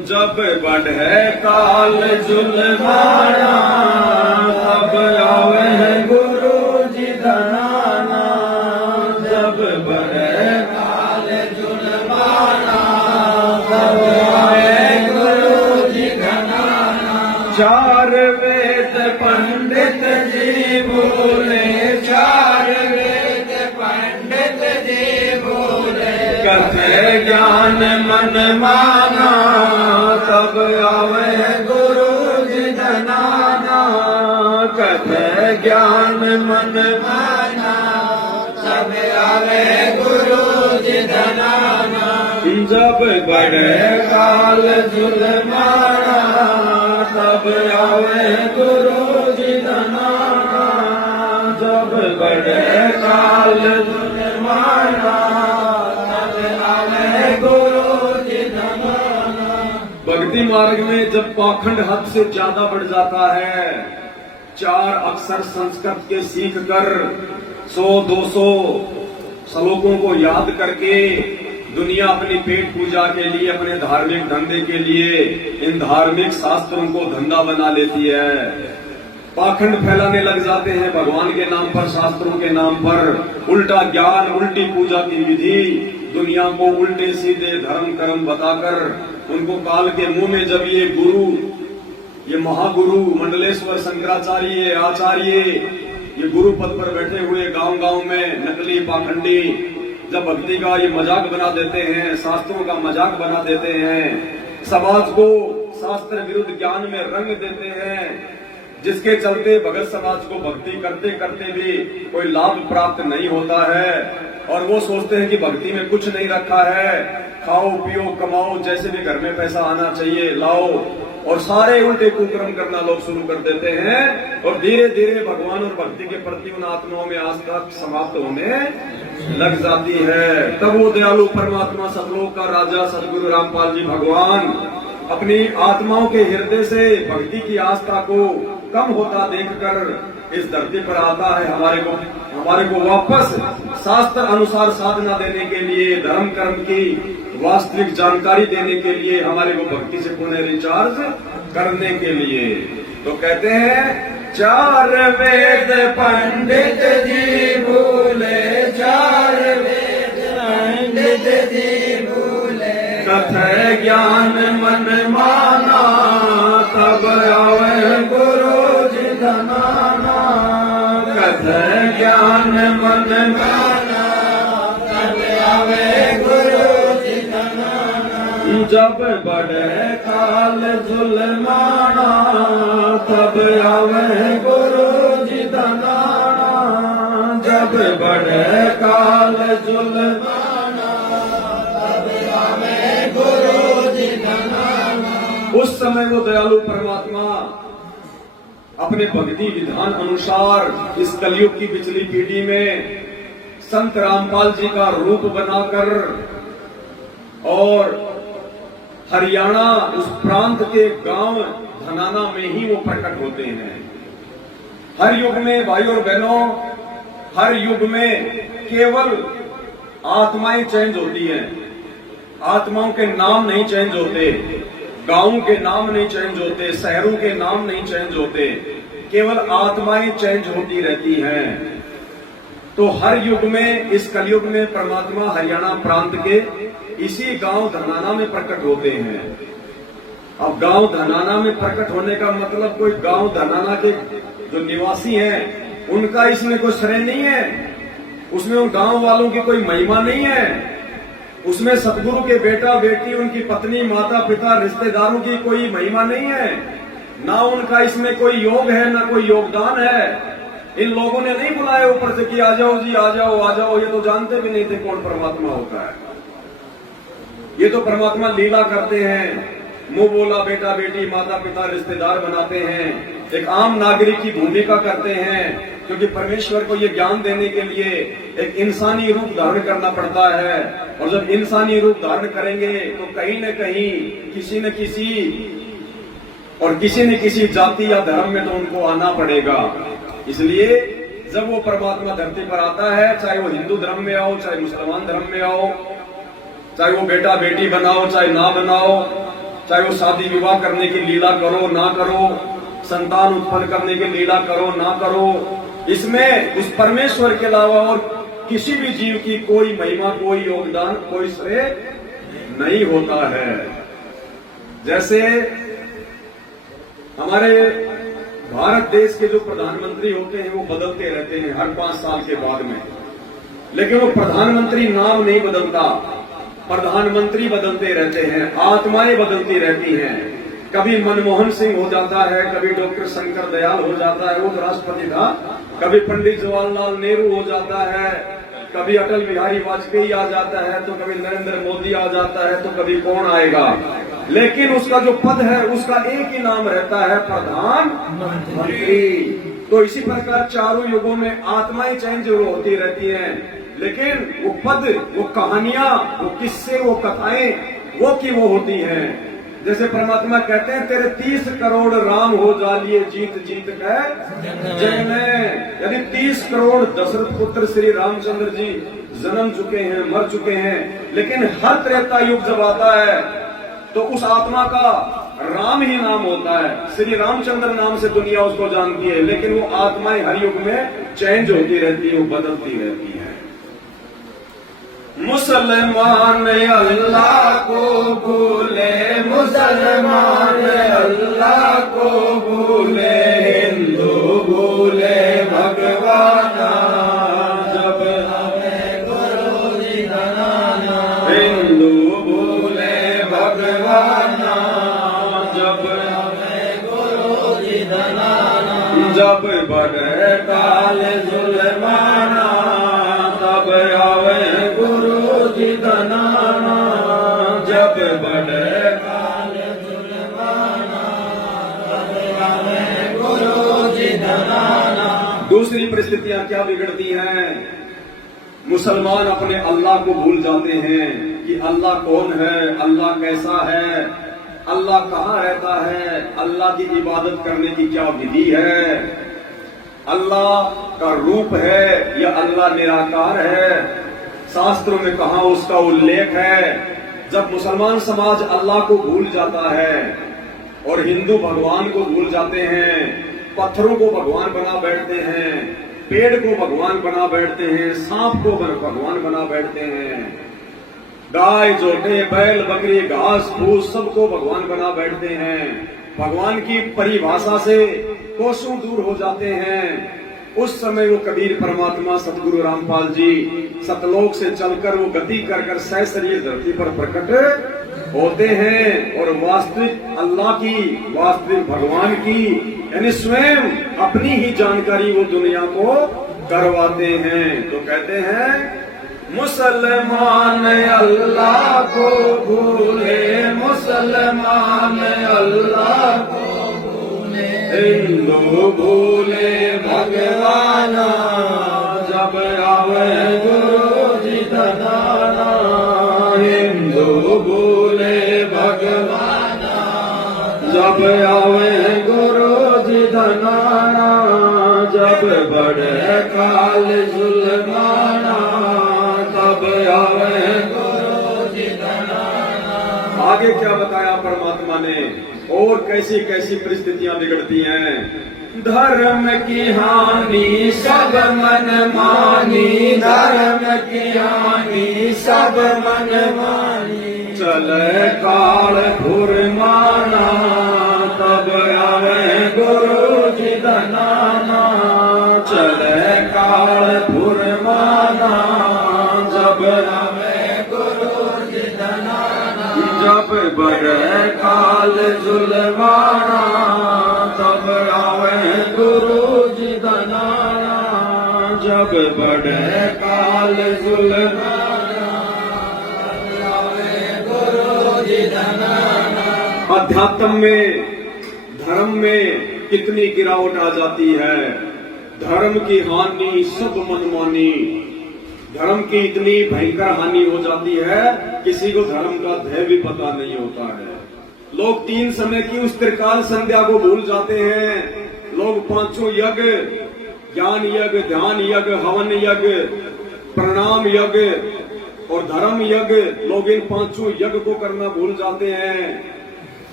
जब बढ़े काल जुल्माना तब आवे है गुरु जी धनाना। जब बढ़े काल जुल्माना तब आवे गुरु जी धनाना। चार वेद पंडित जी बोले, चार वेद पंडित जी बोले, कथे ज्ञान मन माना तब आवे गुरु जी धनाना। कथे ज्ञान मन माना तब आवे गुरु जी धनाना। जब बढ़े काल जुल्माना तब आवे गुरु जी धनाना। जब बढ़े काल जुल्माना तब आवे गुरु जी धनाना। भक्ति मार्ग में जब पाखंड हद से ज्यादा बढ़ जाता है, चार अक्षर संस्कृत के सीख कर 100-200 श्लोकों को याद करके दुनिया अपनी पेट पूजा के लिए, अपने धार्मिक धंधे के लिए इन धार्मिक शास्त्रों को धंधा बना लेती है। पाखंड फैलाने लग जाते हैं भगवान के नाम पर, शास्त्रों के नाम पर। उल्टा ज्ञान, उल्टी पूजा की विधि, दुनिया को उल्टे सीधे धर्म कर्म बताकर उनको काल के मुंह में जब ये गुरु, ये महागुरु मंडलेश्वर शंकराचार्य आचार्य, ये गुरु पद पर बैठे हुए गांव गांव में नकली पाखंडी जब भक्ति का ये मजाक बना देते हैं, शास्त्रों का मजाक बना देते हैं, समाज को शास्त्र विरुद्ध ज्ञान में रंग देते हैं, जिसके चलते भगत समाज को भक्ति करते करते भी कोई लाभ प्राप्त नहीं होता है। और वो सोचते हैं कि भक्ति में कुछ नहीं रखा है, खाओ पियो कमाओ, जैसे भी घर में पैसा आना चाहिए लाओ, और सारे उल्टे कुकर्म करना लोग शुरू कर देते हैं। और धीरे धीरे भगवान और भक्ति के प्रति उन आत्माओं में आस्था समाप्त होने लग जाती है। तब वो दयालु परमात्मा सतलोक का राजा सदगुरु रामपाल जी भगवान अपनी आत्माओं के हृदय से भक्ति की आस्था को कम होता देखकर इस धरती पर आता है, हमारे को वापस शास्त्र अनुसार साधना देने के लिए, धर्म कर्म की वास्तविक जानकारी देने के लिए, हमारे को भक्ति से पुनः रिचार्ज करने के लिए। तो कहते हैं चार वेद पंडित जी बोले, चार वेद पंडित जी बोले, कथे ज्ञान मन माना तब आवे गुरु जी धनाना। कथे ज्ञान मन माना तब आवे गुरु जी धनाना। जब बढ़े काल जुल्माना तब आवे गुरु जी धनाना। जब बढ़े काल जुल्माना तब आवे गुरु जी धनाना। उस समय वो दयालु परमात्मा अपने भक्ति विधान अनुसार इस कलयुग की पिछली पीढ़ी में संत रामपाल जी का रूप बनाकर और हरियाणा उस प्रांत के गांव धनाना में ही वो प्रकट होते हैं। हर युग में भाई और बहनों, हर युग में केवल आत्माएं चेंज होती हैं, आत्माओं के नाम नहीं चेंज होते, गांवों के नाम नहीं चेंज होते, शहरों के नाम नहीं चेंज होते, केवल आत्माएं चेंज होती रहती हैं। तो हर युग में, इस कलयुग में परमात्मा हरियाणा प्रांत के इसी गांव धनाना में प्रकट होते हैं। अब गांव धनाना में प्रकट होने का मतलब कोई गांव धनाना के जो निवासी हैं उनका इसमें कोई श्रेय नहीं है, उसमें उन गांव वालों की कोई महिमा नहीं है, उसमें सतगुरु के बेटा बेटी, उनकी पत्नी, माता पिता, रिश्तेदारों की कोई महिमा नहीं है, ना उनका इसमें कोई योग है, ना कोई योगदान है। इन लोगों ने नहीं बुलाया ऊपर से कि आ जाओ जी, आ जाओ आ जाओ, ये तो जानते भी नहीं थे कौन परमात्मा होता है। ये तो परमात्मा लीला करते हैं, मुंह बोला बेटा बेटी, माता पिता, रिश्तेदार बनाते हैं, एक आम नागरिक की भूमिका करते हैं, क्योंकि परमेश्वर को ये ज्ञान देने के लिए एक इंसानी रूप धारण करना पड़ता है। और जब इंसानी रूप धारण करेंगे तो कहीं न कहीं किसी न किसी जाति या धर्म में तो उनको आना पड़ेगा। इसलिए जब वो परमात्मा धरती पर आता है, चाहे वो हिंदू धर्म में आओ, चाहे मुसलमान धर्म में आओ, चाहे वो बेटा बेटी बनाओ चाहे ना बनाओ, चाहे वो शादी विवाह करने की लीला करो ना करो, संतान उत्पन्न करने की लीला करो ना करो, इसमें उस परमेश्वर के अलावा और किसी भी जीव की कोई महिमा, कोई योगदान, कोई श्रेय नहीं होता है। जैसे हमारे भारत देश के जो प्रधानमंत्री होते हैं वो बदलते रहते हैं हर 5 साल के बाद में, लेकिन वो प्रधानमंत्री नाम नहीं बदलता, प्रधानमंत्री बदलते रहते हैं, आत्माएं बदलती रहती हैं। कभी मनमोहन सिंह हो जाता है, कभी डॉक्टर शंकर दयाल हो जाता है, वो तो राष्ट्रपति था, कभी पंडित जवाहरलाल नेहरू हो जाता है, कभी अटल बिहारी वाजपेयी आ जाता है, तो कभी नरेंद्र मोदी आ जाता है, तो कभी कौन आएगा, लेकिन उसका जो पद है उसका एक ही नाम रहता है, प्रधानमंत्री। तो इसी प्रकार चारों युगों में आत्माएं चेंज होती रहती हैं, लेकिन वो पद, वो कहानियां, वो किस्से, वो कथाएं वो की वो होती हैं। जैसे परमात्मा कहते हैं तेरे 30 करोड़ राम हो जालिए जीत जीत के जग में। यदि 30 करोड़ दशरथ पुत्र श्री रामचंद्र जी जन्म चुके हैं, मर चुके हैं, लेकिन हर त्रेता युग जब आता है तो उस आत्मा का राम ही नाम होता है। श्री रामचंद्र नाम से दुनिया उसको जानती है, लेकिन वो आत्माएं हर युग में चेंज होती रहती है, वो बदलती रहती है। मुसलमान अल्लाह को भूले, मुसलमान अल्लाह को भूले, हिंदू भूले भगवान जब हमें गुरु जी धनाना, हिंदू भूले भगवान जब हमें गुरु जी धनाना, जब बड़े काल जुल्माना तब आवे गुरु जी धनाना, जब बड़े काल जुल्माना तब आवे गुरु जी धनाना। दूसरी परिस्थितियां क्या बिगड़ती हैं? मुसलमान अपने अल्लाह को भूल जाते हैं कि अल्लाह कौन है, अल्लाह कैसा है, अल्लाह कहाँ रहता है, अल्लाह की इबादत करने की क्या विधि है, अल्लाह का रूप है या अल्लाह निराकार है, शास्त्रों में कहाँ उसका उल्लेख है। जब मुसलमान समाज अल्लाह को भूल जाता है और हिंदू भगवान को भूल जाते हैं, पत्थरों को भगवान बना बैठते हैं, पेड़ को भगवान बना बैठते हैं, सांप को भगवान बना बैठते हैं, गाय जोटे बैल बकरी घास फूस सबको भगवान बना बैठते हैं, भगवान की परिभाषा से कोसों दूर हो जाते हैं। उस समय वो कबीर परमात्मा सतगुरु रामपाल जी सतलोक से चलकर वो गति कर कर सहशरीर धरती पर प्रकट होते हैं और वास्तविक अल्लाह की, वास्तविक भगवान की, यानी स्वयं अपनी ही जानकारी वो दुनिया को करवाते हैं। तो कहते हैं मुसलमान अल्लाह को भूले, मुसलमान अल्लाह को भूले, हिंदू भूले भगवान जब आवे गुरु जी धनाना, हिंदू भूले भगवान जब आवे गुरु जी धनाना, जब बड़े काल जुल्माना तब आवे गुरु जी धनाना। आगे क्या बताया परमात्मा ने और कैसी कैसी परिस्थितियां बिगड़ती हैं। धर्म की हानि सब मन मानी, धर्म की हानि सब मन मानी, चले काल फुरमाना तब आवे गुरु जी धनाना, चले काल फुरमाना जब आवे गुरु जी धनाना, जब बड़े काल जुल्माना तब आवे गुरु जी धनाना, जब बड़े काल जुल्माना तब आवे गुरु जी धनाना। अध्यात्म में, धर्म में कितनी गिरावट आ जाती है। धर्म की हानि सब मनमानी, धर्म की इतनी भयंकर हानि हो जाती है किसी को धर्म का ध्येय भी पता नहीं होता है। लोग 3 समय की उस त्रिकाल संध्या को भूल जाते हैं। लोग 5 यज्ञ, ज्ञान यज्ञ, ध्यान यज्ञ, हवन यज्ञ, प्रणाम यज्ञ और धर्म यज्ञ, लोग इन 5 यज्ञ को करना भूल जाते हैं।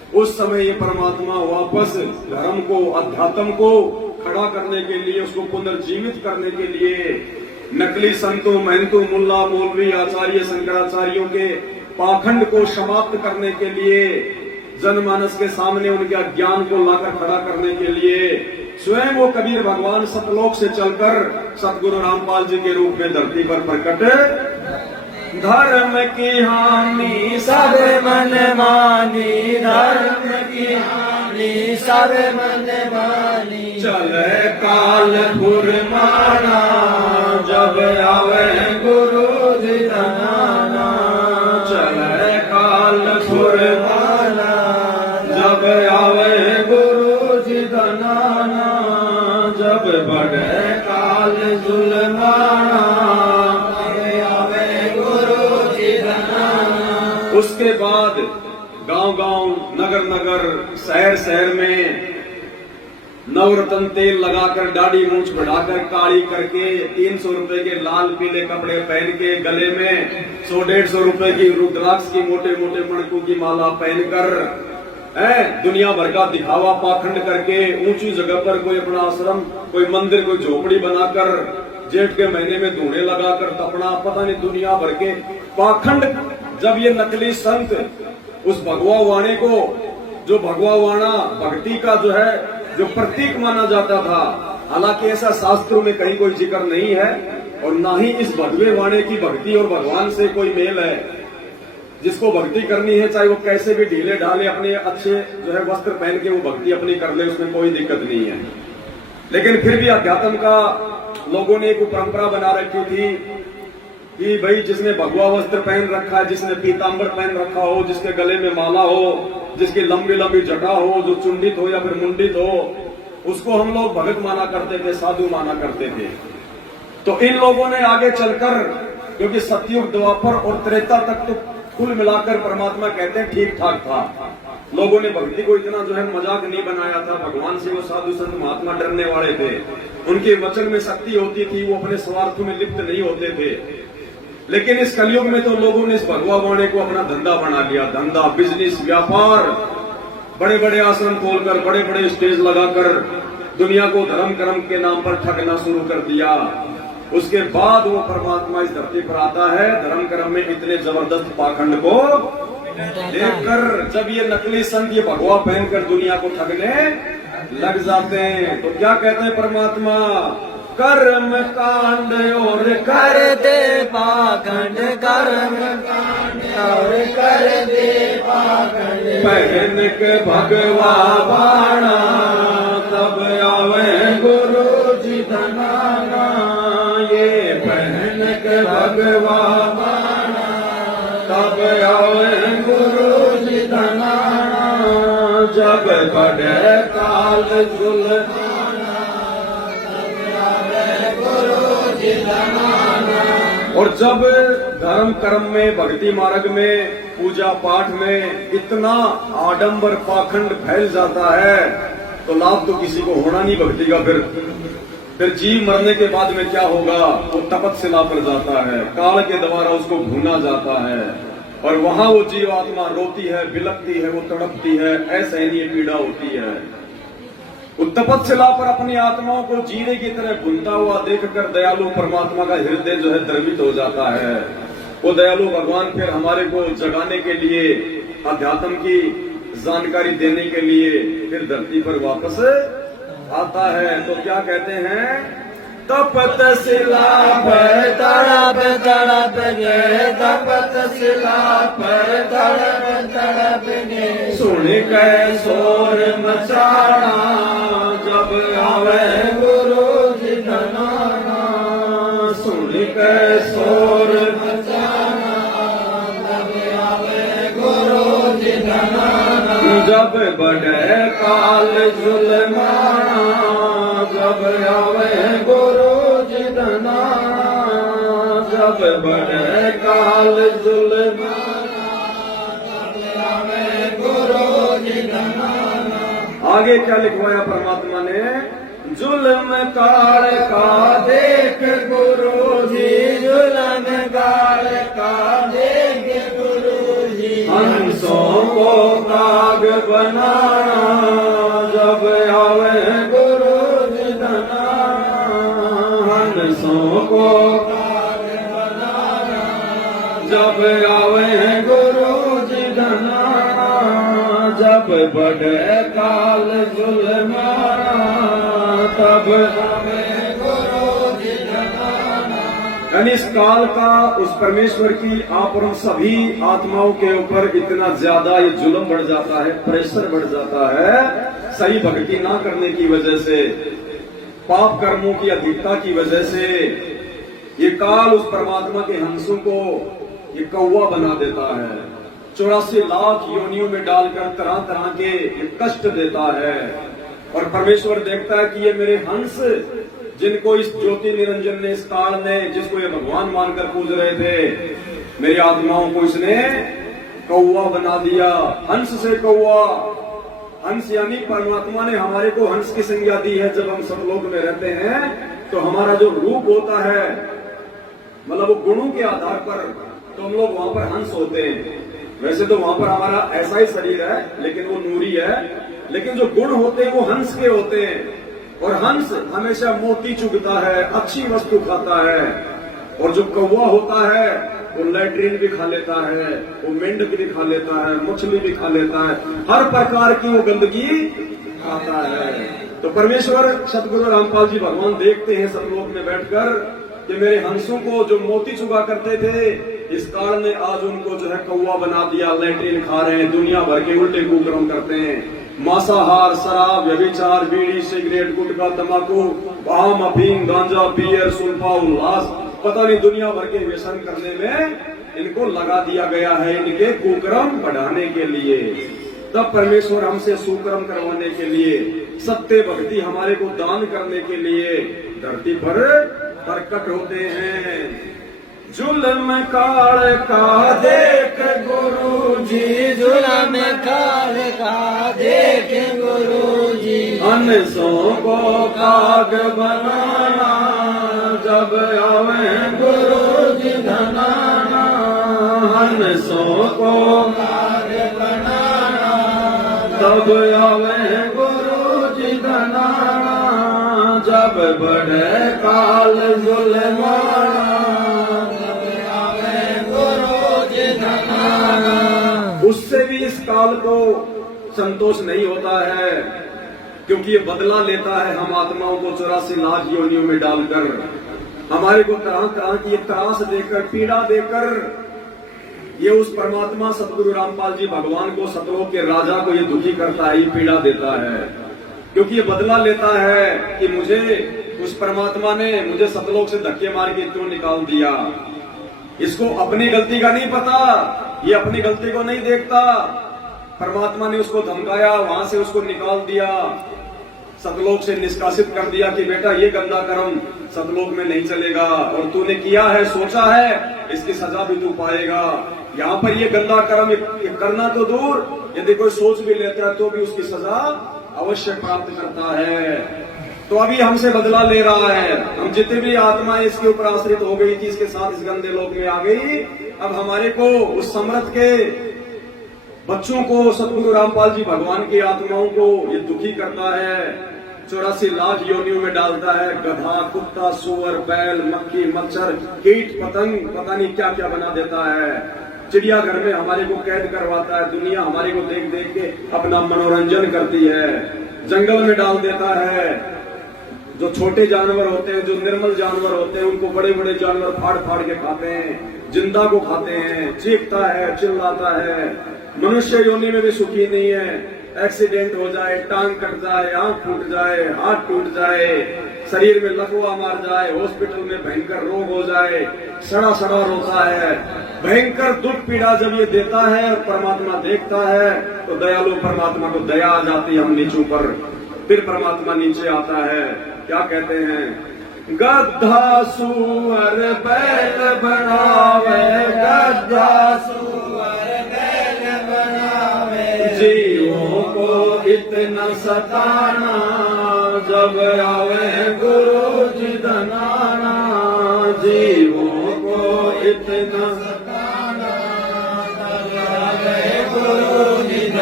उस समय ये परमात्मा वापस धर्म को, अध्यात्म को खड़ा करने के लिए, उसको पुनर्जीवित करने के लिए नकली संतों, महंतों, मुल्ला, मौलवी, आचार्य, शंकराचार्यों के पाखंड को समाप्त करने के लिए, जनमानस के सामने उनके अज्ञान को लाकर खड़ा करने के लिए स्वयं वो कबीर भगवान सतलोक से चलकर सतगुरु रामपाल जी के रूप में धरती पर प्रकट। धर्म की हानि सब मन मानी, धर्म की हानि सब मन मानी, चले काल फुरमाना, जब आवे गुरु जी धनाना, चले काल फुरमाना, जब आवे गुरु जी धनाना, जब बढ़े काल जुलमाना, उसके बाद गांव-गांव, नगर-नगर, शहर-शहर में नवरत्न तेल लगाकर, दाढ़ी मूंछ बढ़ाकर, काली करके, 300 रुपए के लाल पीले कपड़े पहन के, गले में 100-150 रुपए की रुद्राक्ष की मोटे-मोटे मणकों की माला पहनकर, दुनिया भर का दिखावा पाखंड करके, ऊंची जगह पर कोई अपना आश्रम, कोई मंदिर, कोई झोपड़ी बनाकर, जेठ के महीने में धूणे लगाकर तपना, पता नहीं दुनिया भर के पाखंड। जब ये नकली संत उस भगवा वाणे को, जो भगवा वाणा भक्ति का जो प्रतीक माना जाता था, हालांकि ऐसा शास्त्रों में कहीं कोई जिक्र नहीं है, और ना ही इस भगवे वाणे की भक्ति और भगवान से कोई मेल है। जिसको भक्ति करनी है, चाहे वो कैसे भी ढीले ढाले अपने अच्छे वस्त्र पहन के वो भक्ति अपनी कर ले, उसमें कोई दिक्कत नहीं है। लेकिन फिर भी अध्यात्म का लोगों ने एक परंपरा बना रखी थी कि भाई जिसने भगवा वस्त्र पहन रखा है, जिसने पीतांबर पहन रखा हो, जिसके गले में माला हो, जिसकी लंबी लंबी जटा हो, जो चुंडित हो या फिर मुंडित हो, उसको हम लोग भगत माना करते थे, साधु माना करते थे। तो इन लोगों ने आगे चलकर, क्योंकि सतयुग, द्वापर और त्रेता तक तो कुल मिलाकर परमात्मा कहते हैं ठीक ठाक था, लोगों ने भक्ति को इतना मजाक नहीं बनाया था। भगवान से वो साधु संत महात्मा डरने वाले थे, उनके वचन में शक्ति होती थी, वो अपने स्वार्थ में लिप्त नहीं होते थे। लेकिन इस कलयुग में तो लोगों ने इस भगवा वाणे को अपना धंधा बना लिया, धंधा, बिजनेस, व्यापार, बड़े बड़े आश्रम खोलकर, बड़े बड़े स्टेज लगाकर दुनिया को धर्म कर्म के नाम पर ठगना शुरू कर दिया। उसके बाद वो परमात्मा इस धरती पर आता है, धर्म कर्म में इतने जबरदस्त पाखंड को देखकर जब ये नकली संत ये भगवा पहनकर दुनिया को ठगने लग जाते हैं, तो क्या कहते हैं परमात्मा? कर्म कांड और कर दे पाखंड, कर्म कांड और कर दे पाखंड, पहन के भगवा वाणा, तब आवे गुरु जी धनाना, ये पहन के भगवा वाणा, तब आवे गुरु जी धनाना, जब बढ़े काल जुलमाना, और जब धर्म कर्म में, भक्ति मार्ग में, पूजा पाठ में इतना आडंबर पाखंड फैल जाता है, तो लाभ तो किसी को होना नहीं भक्ति का। फिर जीव मरने के बाद में क्या होगा? वो तपस्या पर जाता है, काल के द्वारा उसको भूना जाता है, और वहां वो जीव आत्मा रोती है, बिलखती है, वो तड़पती है, असहनीय पीड़ा होती है। तपस्या पर अपनी आत्माओं को जीने की तरह भूनता हुआ देखकर दयालु परमात्मा का हृदय द्रवित हो जाता है। वो दयालु भगवान फिर हमारे को जगाने के लिए, अध्यात्म की जानकारी देने के लिए फिर धरती पर वापस आता है। तो क्या कहते हैं? तपस्या पर तड़प तड़प गए, तपस्या पर तड़प तड़प गए, सुन के शोर मचाना, जब आवे गुरु जी धनाना, सुन के शोर मचाना, जब आवे गुरु जी धनाना, जब बढ़े काल जुलमाना, जब आवे गुरु जी धनाना, जब बढ़े काल जुलमाना, जब आवे गुरु जी धनाना। आगे क्या लिखवाया परमात्मा ने? जुल्म काल का देख गुरु जी, जुल्म काल का देख गुरु जी, हंसों को काग बनाना जब आवे गुरु जी धनाना, हंसों को काग बनाना जब आवे गुरु जी धनाना, जब बढ़े काल जुल्माना तब आवे गुरु जी धनाना। यानी इस काल का उस परमेश्वर की आप और हम सभी आत्माओं के ऊपर इतना ज्यादा ये जुल्म बढ़ जाता है, प्रेशर बढ़ जाता है, सही भक्ति ना करने की वजह से, पाप कर्मों की अधिकता की वजह से। ये काल उस परमात्मा के हंसों को ये कौवा बना देता है, 84 लाख योनियों में डालकर तरह तरह के ये कष्ट देता है। और परमेश्वर देखता है कि ये मेरे हंस, जिनको इस ज्योति निरंजन ने, इस काल ने, जिसको ये भगवान मानकर पूज रहे थे, मेरी आत्माओं को इसने कौवा बना दिया। हंस से कौवा, हंस यानी परमात्मा ने हमारे को हंस की संज्ञा दी है। जब हम सतलोक में रहते हैं तो हमारा जो रूप होता है, मतलब वो गुणों के आधार पर, तो हम लोग वहां पर हंस होते हैं। वैसे तो वहां पर हमारा ऐसा ही शरीर है, लेकिन वो नूरी है, लेकिन जो गुण होते हैं वो हंस के होते हैं। और हंस हमेशा मोती चुगता है, अच्छी वस्तु खाता है। और जो कौवा होता है वो लैट्रिन भी खा लेता है, वो मेंढक भी खा लेता है, मछली भी खा लेता है, हर प्रकार की वो गंदगी खाता है। तो परमेश्वर सतगुरु रामपाल जी भगवान देखते हैं सतलोक में बैठकर कि मेरे हंसों को जो मोती चुगा करते थे, इस काल ने आज उनको जो है कौवा बना दिया, लैट्रिन खा रहे हैं, दुनिया भर के उल्टे कुकर्म करते हैं। मांसाहार, शराब, व्यभिचार, बीड़ी, सिगरेट, गुटखा, तंबाकू, आम, अफीम, गांजा, बियर, सुल्फा, उल्लास, पता नहीं दुनिया भर के व्यसन करने में इनको लगा दिया गया है, इनके कुकर्म बढ़ाने के लिए। तब परमेश्वर हमसे सुकर्म करवाने के लिए, सत्य भक्ति हमारे को दान करने के लिए धरती पर प्रकट होते हैं। जुल्म काल का देख गुरु जी, जुल्म काल का देख गुरु जी, हंसों को काग बनाना जब आवे गुरु जी धनाना, हंसों को काग बनाना तब आवे गुरु जी धनाना, जब बढ़े काल जुल्माना उससे भी इस काल को संतोष नहीं होता है, क्योंकि ये बदला लेता है हम आत्माओं को 84 लाख योनियों में डालकर, हमारे को तरह तरह की त्रास देकर, पीड़ा देकर। ये उस परमात्मा सतगुरु रामपाल जी भगवान को, सतलोक के राजा को ये दुखी करता है, ये पीड़ा देता है, क्योंकि ये बदला लेता है कि मुझे उस परमात्मा ने मुझे सतलोक से धक्के मार के क्यों निकाल दिया। इसको अपनी गलती का नहीं पता, ये अपनी गलती को नहीं देखता। परमात्मा ने उसको धमकाया, वहां से उसको निकाल दिया, सतलोक से निष्कासित कर दिया कि बेटा ये गंदा कर्म सतलोक में नहीं चलेगा, और तूने किया है, सोचा है, इसकी सजा भी तू पाएगा। यहाँ पर ये गंदा कर्म ये करना तो दूर, यदि कोई सोच भी लेता है तो भी उसकी सजा अवश्य प्राप्त करता है। तो अभी हमसे बदला ले रहा है। हम जितने भी आत्माएं इसके ऊपर आश्रित हो गई थी, इसके साथ इस गंदे लोक में आ गई, अब हमारे को उस समर्थ के बच्चों को, सतगुरु रामपाल जी भगवान की आत्माओं को ये दुखी करता है, 84 लाख योनियों में डालता है। गधा, कुत्ता, सुअर, बैल, मक्खी, मच्छर, कीट, पतंग, पता नहीं क्या क्या बना देता है। चिड़ियाघर में हमारे को कैद करवाता है, दुनिया हमारे को देख देख के अपना मनोरंजन करती है। जंगल में डाल देता है, जो छोटे जानवर होते हैं, जो निर्मल जानवर होते हैं, उनको बड़े बड़े जानवर फाड़ फाड़ के खाते हैं, जिंदा को खाते हैं, चीखता है, चिल्लाता है। मनुष्य योनि में भी सुखी नहीं है, एक्सीडेंट हो जाए, टांग कट जाए, आंख फूट जाए, हाथ टूट जाए, शरीर में लकवा मार जाए, हॉस्पिटल में भयंकर रोग हो जाए, सड़ा सड़ा रोता है। भयंकर दुख पीड़ा जब ये देता है और परमात्मा देखता है तो दयालु परमात्मा को दया आ जाती है हम नीचों पर। फिर परमात्मा नीचे आता है, क्या कहते हैं, गद्दा सुअर बैल बनावे, गद्दा सुअर बैल बनावे, जीवों को इतना सताना, जब आवे गुरु जी धनाना, जीवों को इतना सताना, जब आवे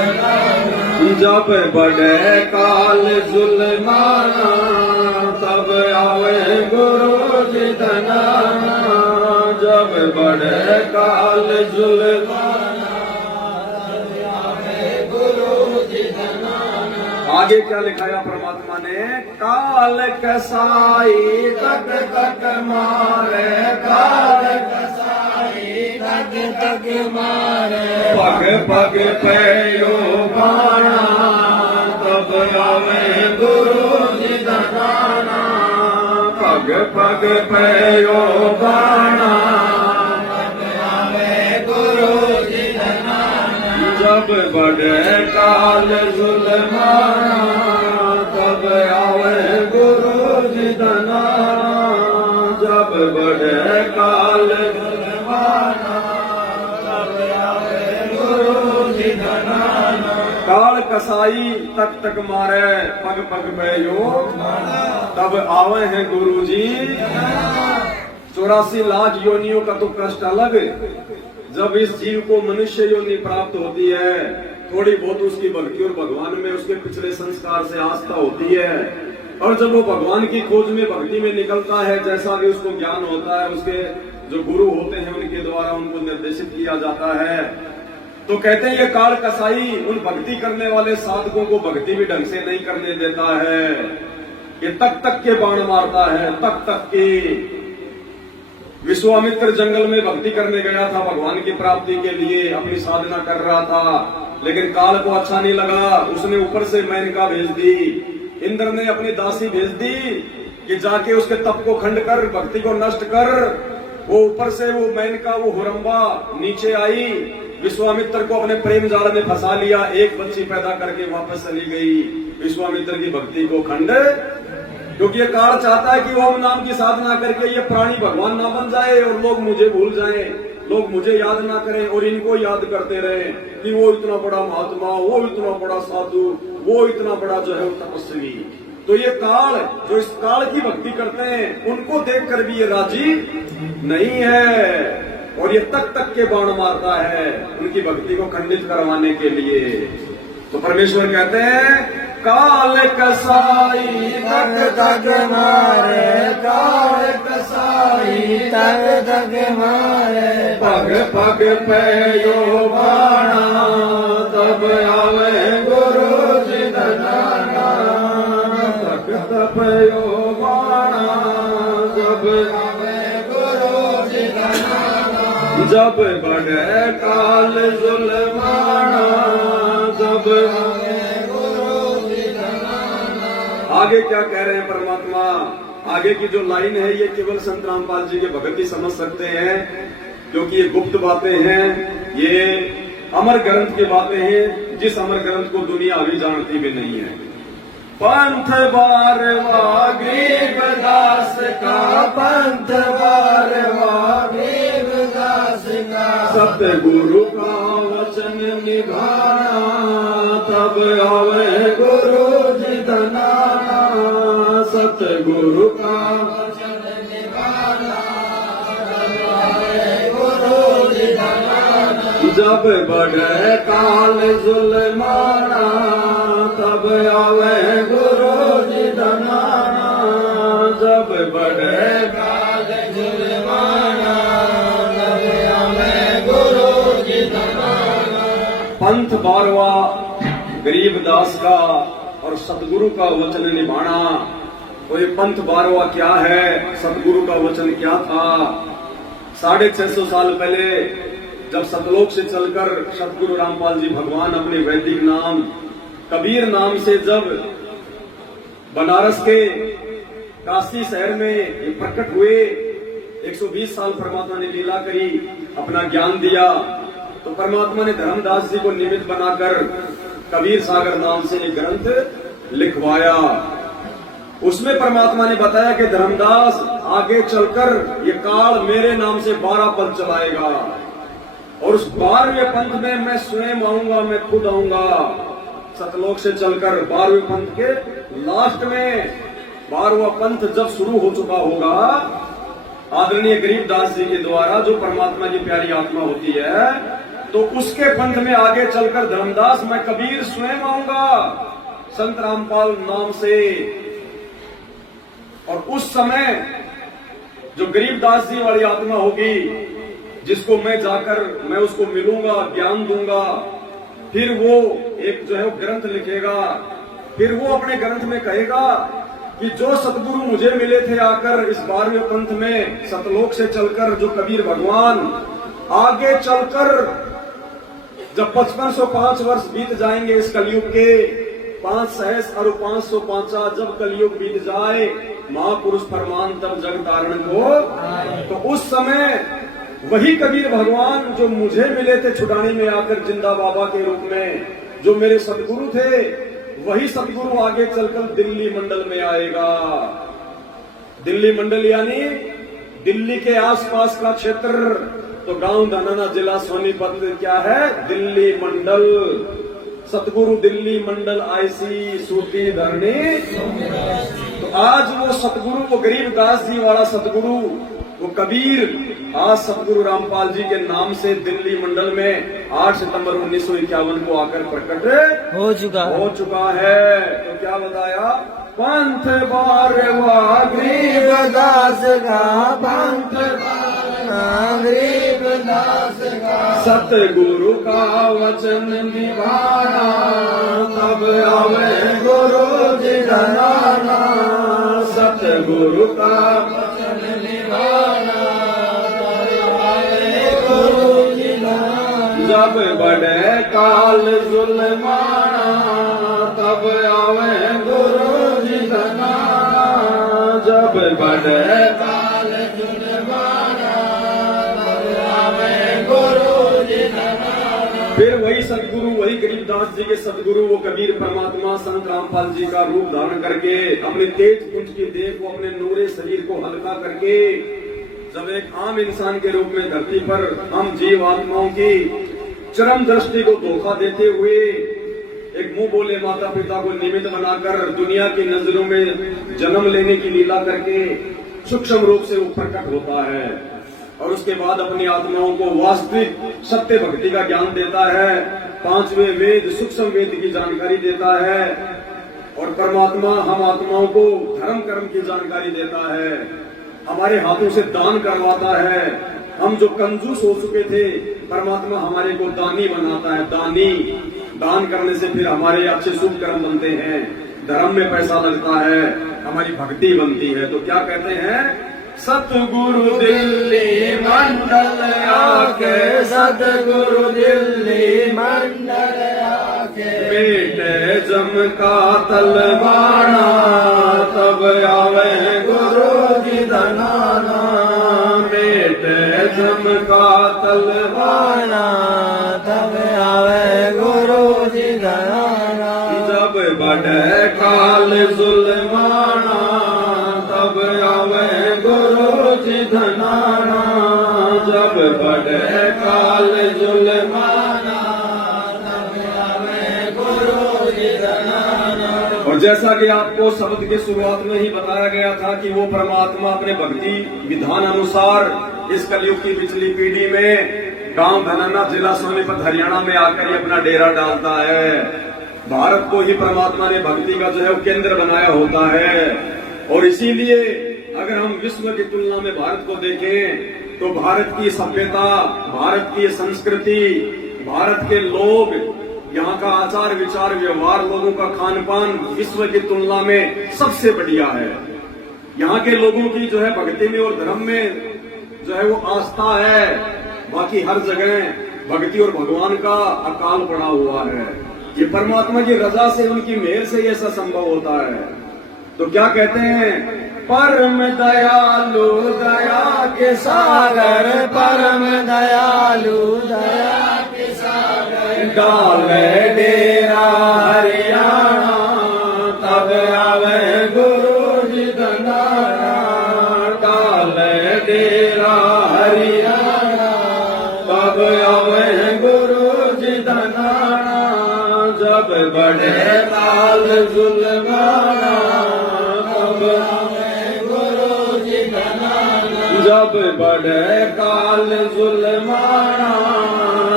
जब बढ़े काल जुल्माना तब आवे गुरु जी धनाना। जब बढ़े काल जुल्माना तब आवे गुरु जी धनाना। आगे क्या लिखाया परमात्मा ने? काल कसाई तक तक मारे, काल कसाई तक तक मारे, पग पग पे यो बाणा तब आवे गुरु जी धनाना। पग पग पे यो बाणा तब आवे गुरु जी धनाना। जब बढ़े काल जुल्माना तब आवे गुरु जी धनाना। जब बढ़े काल जुल्माना तब आवे गुरु जी धनाना। काल कसाई तक तक मारे, पग पग पे यो तब आवे हैं गुरु जी। 84 लाख योनियों का तो कष्ट अलग, जब इस जीव को मनुष्य योनि प्राप्त होती है, थोड़ी बहुत उसकी भक्ति और भगवान में उसके पिछले संस्कार से आस्था होती है, और जब वो भगवान की खोज में भक्ति में निकलता है, जैसा भी उसको ज्ञान होता है, उसके जो गुरु होते हैं उनके द्वारा उनको निर्देशित किया जाता है, तो कहते हैं ये काल कसाई उन भक्ति करने वाले साधकों को भक्ति भी ढंग से नहीं करने देता है। ये तक तक के बाण मारता है, तक तक के। विश्वामित्र जंगल में भक्ति करने गया था, भगवान की प्राप्ति के लिए अपनी साधना कर रहा था, लेकिन काल को अच्छा नहीं लगा, उसने ऊपर से मेनका भेज दी। इंद्र ने अपनी दासी भेज दी कि जाके उसके तप को खंड कर, भक्ति को नष्ट कर। वो ऊपर से वो मेनका, वो हुरम्बा नीचे आई, विश्वामित्र को अपने प्रेम जाल में फंसा लिया, एक बच्ची पैदा करके वापस चली गई। विश्वामित्र की भक्ति को खंड, क्योंकि ये काल चाहता है कि वो हम नाम की साधना करके ये प्राणी भगवान ना बन जाए और लोग मुझे भूल जाएं, लोग मुझे याद ना करें और इनको याद करते रहे कि वो इतना बड़ा महात्मा, वो इतना बड़ा साधु, वो इतना बड़ा जो है तपस्वी। तो ये काल, जो इस काल की भक्ति करते हैं, उनको देखकर भी ये राजी नहीं है, और ये तक तक के बाण मारता है उनकी भक्ति को खंडित करवाने के लिए। तो परमेश्वर कहते हैं काल कसाई तक तक मारे, काल कसाई तक तक मारे, पग पग पे यो बाणा तब आवे गुरु जी धनाना। पग पग पे यो बाणा जब आवे गुरु जी धनाना। जब बढ़े काल जुल्माना जब आगे क्या कह रहे हैं परमात्मा? आगे की जो लाइन है ये केवल संत रामपाल जी के भगत ही समझ सकते हैं, क्योंकि ये गुप्त बातें हैं, ये अमर ग्रंथ की बातें हैं, जिस अमर ग्रंथ को दुनिया अभी जानती भी नहीं है। पंथ बारवा गरीबदास का, पंथ बारवा गरीबदास का, सतगुरु का वचन निभाना तब आवे गुरु जी धनाना। सतगुरु का वचन निभाना तब आवे गुरु जी धनाना। जब बढ़े काल जुल्माना तब आवे गुरु जी धनाना। जब बढ़े काल जुल्माना तब आवे गुरु जी धनाना। पंथ बारवा गरीबदास का और सतगुरु का वचन निभाना। तो ये पंथ बारवा क्या है, सतगुरु का वचन क्या था? 650 साल पहले जब सतलोक से चलकर सतगुरु रामपाल जी भगवान अपने वैदिक नाम कबीर नाम से जब बनारस के काशी शहर में ये प्रकट हुए, 120 साल परमात्मा ने लीला करी, अपना ज्ञान दिया, तो परमात्मा ने धर्मदास जी को निमित्त बनाकर कबीर सागर नाम से एक ग्रंथ लिखवाया। उसमें परमात्मा ने बताया कि धर्मदास आगे चलकर ये काल मेरे नाम से 12 पद चलाएगा, और उस 12वें पंथ में मैं स्वयं आऊंगा, मैं खुद आऊंगा। सतलोक से चलकर 12वें पंथ के लास्ट में 12वां पंथ जब शुरू हो चुका होगा, आदरणीय गरीबदास जी के द्वारा, जो परमात्मा की प्यारी आत्मा होती है, तो उसके पंथ में आगे चलकर धर्मदास मैं कबीर स्वयं आऊंगा संत रामपाल नाम से। और उस समय जो गरीबदास जी वाली आत्मा होगी, जिसको मैं जाकर मैं उसको मिलूंगा, ज्ञान दूंगा, फिर वो एक जो है वो ग्रंथ लिखेगा, फिर वो अपने ग्रंथ में कहेगा कि जो सतगुरु मुझे मिले थे आकर इस 12वें पंथ में सतलोक से चलकर, जो कबीर भगवान आगे चलकर जब 5505 वर्ष बीत जाएंगे इस कलयुग के, 5 सहस और 505 जब कलयुग बीत जाए, महापुरुष फरमान तब जग तारण को, तो उस समय वही कबीर भगवान जो मुझे मिले थे छुटाने में आकर जिंदा बाबा के रूप में, जो मेरे सतगुरु थे, वही सतगुरु आगे चलकर दिल्ली मंडल में आएगा। दिल्ली मंडल यानी दिल्ली के आसपास का क्षेत्र, तो गांव धनाना जिला सोनीपत क्या है, दिल्ली मंडल। सतगुरु दिल्ली मंडल आईसी सूती धरनी। तो आज वो सतगुरु, वो गरीबदास जी वाला सतगुरु, वो कबीर आज सतगुरु रामपाल जी के नाम से दिल्ली मंडल में 8 सितंबर 1951 को आकर प्रकट हो चुका है। तो क्या बताया, पंथ बारवा गरीबदास का, पंथ गरीबदास का, सतगुरु का वचन निभाना, तब आवे गुरु जी धनाना। सतगुरु का वचन निभाना, तब आवे गुरु जी धनाना। जब बड़े काल जुल्माना, तब आवे गुरु जी धनाना। जब बड़े काल जुल्माना, तब आवे गुरु जी धनाना। फिर वही सदगुरु, वही गरीबदास जी के सदगुरु, वो कबीर परमात्मा संत रामपाल जी का रूप धारण करके, अपने तेज कुंज की देह को, अपने नूरे शरीर को हल्का करके, जब एक आम इंसान के रूप में धरती पर हम जीव आत्माओं की चरम दृष्टि को धोखा देते हुए, एक मुंह बोले माता पिता को निमित्त बनाकर दुनिया की नजरों में जन्म लेने की लीला करके सूक्ष्म रूप से वो प्रकट होता है, और उसके बाद अपनी आत्माओं को वास्तविक सत्य भक्ति का ज्ञान देता है, 5वें वेद सूक्ष्म वेद की जानकारी देता है, और परमात्मा हम आत्माओं को धर्म कर्म की जानकारी देता है, हमारे हाथों से दान करवाता है। हम जो कंजूस हो चुके थे, परमात्मा हमारे को दानी बनाता है, दानी। दान करने से फिर हमारे अच्छे शुभ कर्म बनते हैं, धर्म में पैसा लगता है, हमारी भक्ति बनती है। तो क्या कहते हैं, सतगुरु दिल्ली मंडल आके, सतगुरु दिल्ली मंडल आके, बेटे जम का तलवाना, तब आवे गुरु जी धनाना। बेटे जम का तलवाना, तब आवे गुरु जी धनाना। जब बड़े काल जुल्माना, तब आवे गुरु जी धनाना। जब बड़े काल जुल्माना, तब आवे गुरु जी धनाना। और जैसा कि आपको शब्द की शुरुआत में ही बताया गया था कि वो परमात्मा अपने भक्ति विधान अनुसार इस कलयुग की पिछली पीढ़ी में गांव धनाना जिला सोनीपत हरियाणा में आकर ये अपना डेरा डालता है। भारत को ही परमात्मा ने भक्ति का जो है वो केंद्र बनाया होता है, और इसीलिए अगर हम विश्व की तुलना में भारत को देखें तो भारत की सभ्यता, भारत की संस्कृति, भारत के लोग, यहाँ का आचार विचार व्यवहार, लोगों का खान पान विश्व की तुलना में सबसे बढ़िया है। यहाँ के लोगों की जो है भक्ति में और धर्म में जो है वो आस्था है, बाकी हर जगह भक्ति और भगवान का अकाल पड़ा हुआ है। ये परमात्मा की रजा से, उनकी मेहर से ये ऐसा संभव होता है। तो क्या कहते हैं, परम दयालु दया के सागर, परम दयालु दया के सागर, डाले डेरा हरियाणा, तब आवे गुरु जी धनाना। डाले डेरा हरियाणा, तब आवे गुरु जी धनाना। जब बड़े काल जुल्माना, तब आवे गुरु जी धनाना। जब बड़े काल जुल्माना,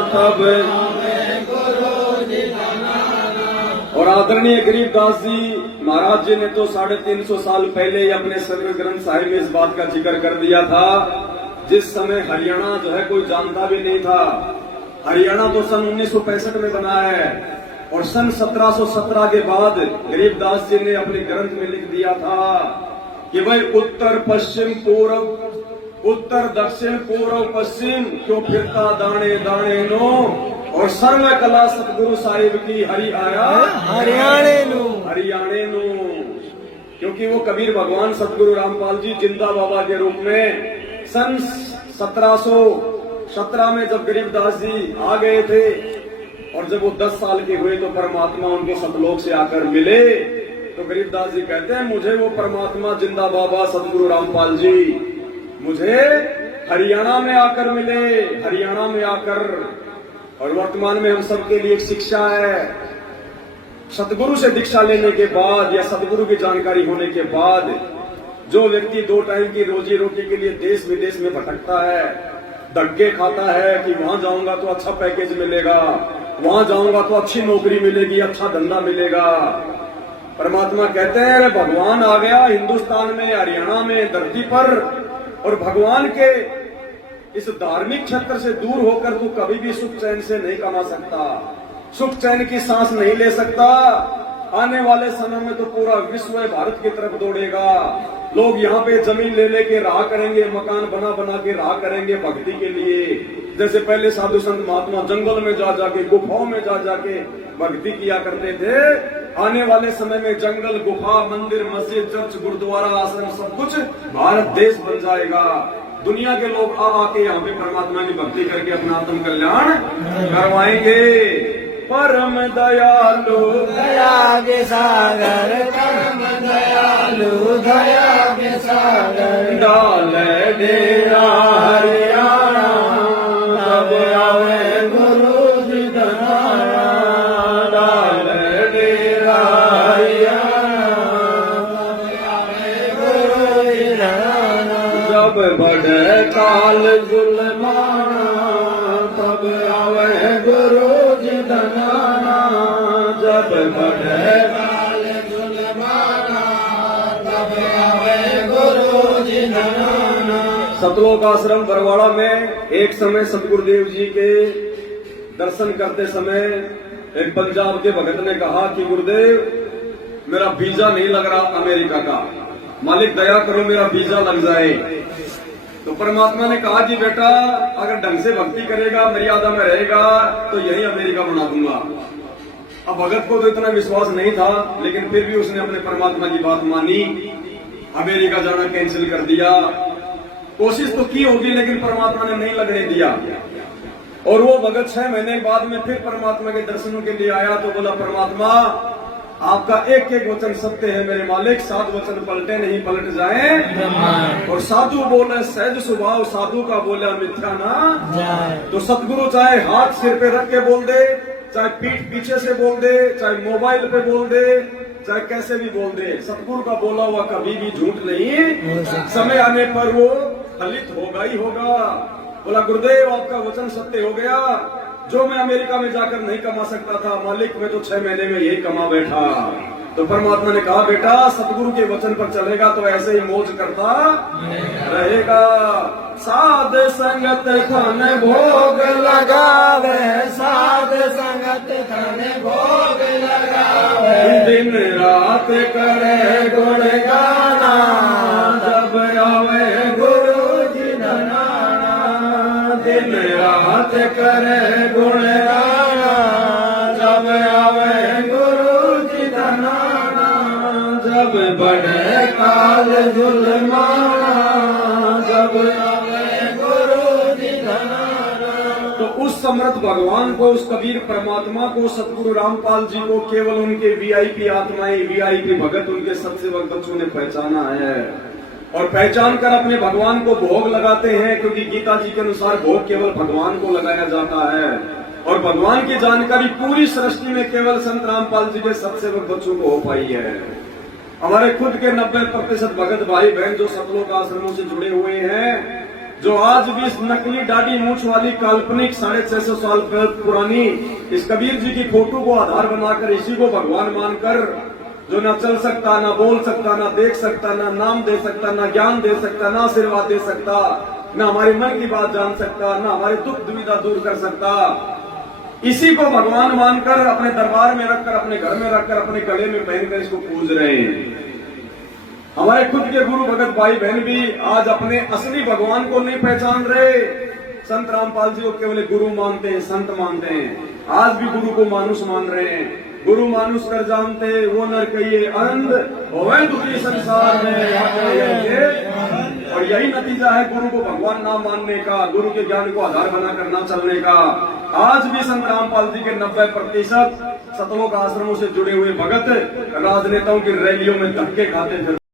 तब। और आदरणीय गरीबदास जी महाराज जी ने तो 350 साल पहले ही अपने सदर ग्रंथ साहिब में इस बात का जिक्र कर दिया था। जिस समय हरियाणा जो है कोई जानता भी नहीं था। हरियाणा तो सन 1965 में बना है और सन 1717 के बाद गरीबदास जी ने अपने ग्रंथ में लिख दिया था कि भाई उत्तर पश्चिम पूर्व, उत्तर दक्षिण पूर्व पश्चिम क्यों फिरता दाने दाने नो, और सर्व कला सतगुरु साहिब की हरि आया हरियाणे नू। हरियाणे नू। क्योंकि वो कबीर भगवान सतगुरु रामपाल जी जिंदा बाबा के रूप में सन 1717 में जब गरीबदास जी आ गए थे और जब वो 10 साल के हुए तो परमात्मा उनको सतलोक से आकर मिले। तो गरीबदास जी कहते हैं मुझे वो परमात्मा जिंदा बाबा सतगुरु रामपाल जी मुझे हरियाणा में आकर मिले, हरियाणा में आकर। और वर्तमान में हम सबके लिए एक शिक्षा है, सतगुरु से दीक्षा लेने के बाद या सतगुरु की जानकारी होने के बाद जो व्यक्ति 2 टाइम की रोजी रोटी के लिए देश विदेश में भटकता है, धक्के खाता है कि वहां जाऊंगा तो अच्छा पैकेज मिलेगा, वहां जाऊंगा तो अच्छी नौकरी मिलेगी, अच्छा धंधा मिलेगा। परमात्मा कहते हैं अरे भगवान आ गया हिंदुस्तान में, हरियाणा में, धरती पर, और भगवान के इस धार्मिक क्षेत्र से दूर होकर तू कभी भी सुख चैन से नहीं कमा सकता, सुख चैन की सांस नहीं ले सकता। आने वाले समय में तो पूरा विश्व भारत की तरफ दौड़ेगा। लोग यहाँ पे जमीन ले लेके रहा करेंगे, मकान बना बना के रहा करेंगे भक्ति के लिए। जैसे पहले साधु संत महात्मा जंगल में जा जाके, गुफाओं में जा जाके भक्ति किया करते थे। आने वाले समय में जंगल, गुफा, मंदिर, मस्जिद, चर्च, गुरुद्वारा, आश्रम सब कुछ भारत देश बन जाएगा। दुनिया के लोग आ आके यहाँ पे परमात्मा की भक्ति करके अपना आत्म कल्याण करवाएंगे। परम दयालु दया के सागर, परम दयालु दया के सागर, डाल डेरा हरियाणा तब आवे गुरु जी धनाना। डाल डेरा हरियाणा तब आवे गुरु जी धनाना। जब बढ़े काल जुल्माना तब आवे गुरु जी धनाना। जब बढ़े काल जुल्माना तब आवे गुरु जी धनाना। सतलोक आश्रम बरवाड़ा में एक समय सतगुरुदेव जी के दर्शन करते समय एक पंजाब के भगत ने कहा कि गुरुदेव मेरा वीजा नहीं लग रहा अमेरिका का, मालिक दया करो मेरा वीजा लग जाए। तो परमात्मा ने कहा कि बेटा अगर ढंग से भक्ति करेगा, मर्यादा में रहेगा तो यही अमेरिका बना दूंगा। अब भगत को तो इतना विश्वास नहीं था, लेकिन फिर भी उसने अपने परमात्मा की बात मानी, अमेरिका जाना कैंसिल कर दिया। कोशिश तो की होगी लेकिन परमात्मा ने नहीं लगने दिया। और वो भगत 6 महीने बाद में फिर परमात्मा के दर्शनों के लिए आया तो बोला परमात्मा आपका एक एक वचन सत्य है मेरे मालिक, 7 वचन पलटे नहीं पलट जाए। और साधु बोले सहज स्वभाव, साधु का बोला मिथ्या ना। तो सतगुरु चाहे हाथ सिर पे रख के बोल दे, चाहे पीठ पीछे से बोल दे, चाहे मोबाइल पे बोल दे, चाहे कैसे भी बोल दे, सतगुरु का बोला हुआ कभी भी झूठ नहीं, समय आने पर वो फलित होगा ही होगा। बोला गुरुदेव आपका वचन सत्य हो गया, जो मैं अमेरिका में जाकर नहीं कमा सकता था मालिक मैं तो 6 महीने में यही कमा बैठा। तो परमात्मा ने कहा बेटा सतगुरु के वचन पर चलेगा तो ऐसे ही मौज करता रहेगा। साध संगत धन भोग लगावे, साध संगत धन भोग लगावे, दिन रात करे गुण गाना, जब आवे गुरु जी धनाना। दिन रात करे गुण गाना, जब आवे गुरु जी धनाना। जब बढ़े काल जुल्माना, जब आवे गुरु जी धनाना। तो उस समर्थ भगवान को, उस कबीर परमात्मा को, सतगुरु रामपाल जी को केवल उनके वीआईपी आत्माएं, वीआईपी भगत, उनके सत्सेवक बच्चों ने पहचाना है और पहचान कर अपने भगवान को भोग लगाते हैं। क्योंकि गीता जी के अनुसार भोग केवल भगवान को लगाया जाता है और भगवान की जानकारी पूरी सृष्टि में केवल संत रामपाल जी के सत्सेवक बच्चों को हो पाई है। हमारे खुद के 90% भगत भाई बहन जो सतलोक आश्रमों से जुड़े हुए हैं, जो आज भी इस नकली दाढ़ी मूछ वाली काल्पनिक 650 साल पुरानी इस कबीर जी की फोटो को आधार बनाकर इसी को भगवान मानकर जो ना चल सकता, ना बोल सकता, ना देख सकता, ना नाम दे सकता, ना ज्ञान दे सकता, ना आशीर्वाद दे सकता, ना हमारे मन की बात जान सकता, ना हमारे दुख दुविधा दूर कर सकता, इसी को भगवान मानकर अपने दरबार में रखकर, अपने घर में रखकर, अपने गले में पहनकर इसको पूज रहे हैं। हमारे खुद के गुरु भगत भाई बहन भी आज अपने असली भगवान को नहीं पहचान रहे। संत रामपाल जी को केवल गुरु मानते हैं, संत मानते हैं। आज भी गुरु को मानुष मान रहे हैं। गुरु मानुष कर जानते वो नर कहिए अंध होवे दुखी संसार में। और यही नतीजा है गुरु को भगवान ना मानने का, गुरु के ज्ञान को आधार बनाकर ना चलने का। आज भी संत रामपाल जी के 90% सतलोक आश्रमों से जुड़े हुए भगत राजनेताओं की रैलियों में धक्के खाते थे।